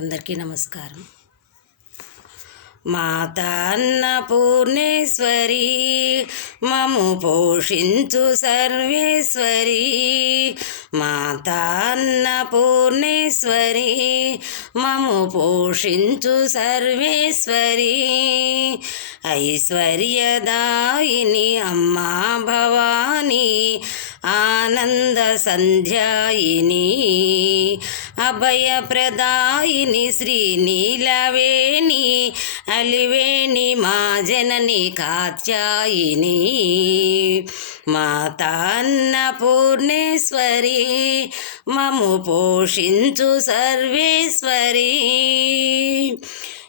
అందరికీ నమస్కారం. మాతా అన్నపూర్ణేశ్వరి మము పోషించు సర్వేశ్వరి. మాతా అన్నపూర్ణేశ్వరి మము పోషించు సర్వేశ్వరి. ఐశ్వర్యదాయిని అమ్మా భవాని, ఆనంద సంధ్యాయిని అభయప్రదాయిని శ్రీనీలవేణి, అలివేణి మా జనని కాత్యాయిని. మాతా అన్నపూర్ణేశ్వరి మము పోషించు సర్వేశ్వరి.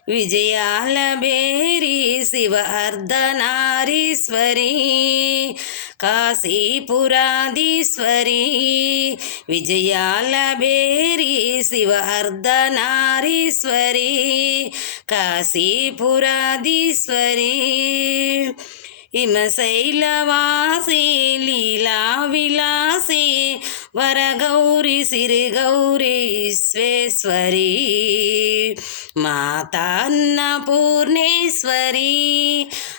విజయాల బేరి శివ అర్ధనారీశ్వరి, కాశీపురాధీశ్వరి. విజయాల బేరి శివ అర్ధనారీశ్వరి, కాశీపురాధీశ్వరి. హిమశైలవాసి లీలా విలాసి, వరగౌరి సిరిగౌరి విశ్వేశ్వరి. మాతా అన్నపూర్ణేశ్వరి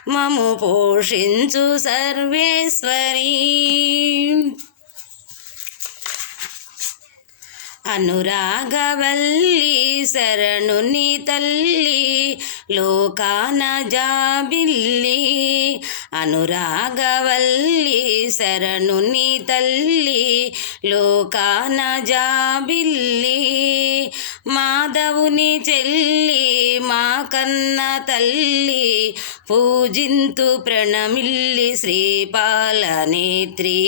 మము పోషించు సర్వేశ్వరి. అనురాగవల్లి శరణుని తల్లి, లోకాన జాబిల్లి. అనురాగవల్లి శరణుని తల్లి, లోకాన జాబిల్లి. మాధవుని చెల్లి మా కన్న తల్లి, పూజింతు ప్రణమిల్లి శ్రీపాలనేత్రి.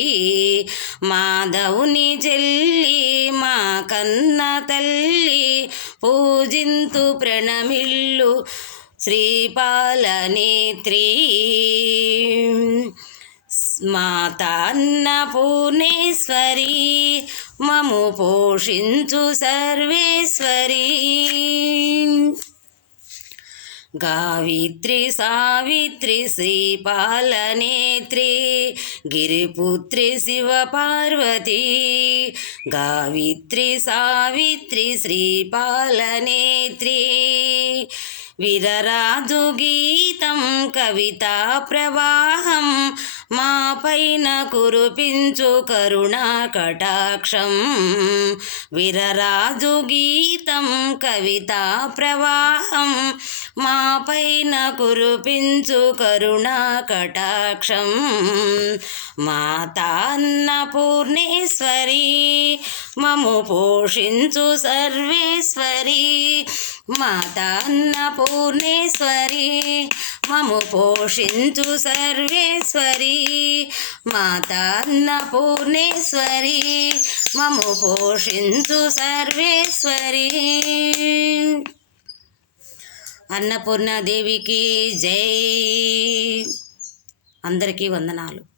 మాధవుని చెల్లి మా కన్న తల్లి, పూజింతు ప్రణమిల్లు శ్రీపాలనేత్రి. మాతా అన్నపూర్ణేశ్వరి మము పోషించు సర్వేశ్వరి. గావిత్రి సావిత్రి శ్రీపాలనేత్రి, గిరిపుత్రి శివపార్వతి. గావిత్రి సావిత్రి శ్రీపాలనేత్రి, వీరరాజు గీతం కవితా ప్రవాహం, మా పైన కురిపించు కరుణా కటాక్షం. వీరరాజు గీతం కవితా ప్రవాహం, మా పైన కురిపించు కరుణా కటాక్షం. మాతా అన్నపూర్ణేశ్వరి మము పోషించు సర్వేశ్వరి. మాతా అన్నపూర్ణేశ్వరి మము పోషించు సర్వేశ్వరి. మాతా అన్నపూర్ణేశ్వరి మము పోషించు సర్వేశ్వరి. అన్నపూర్ణాదేవికి జై. అందరికీ వందనాలు.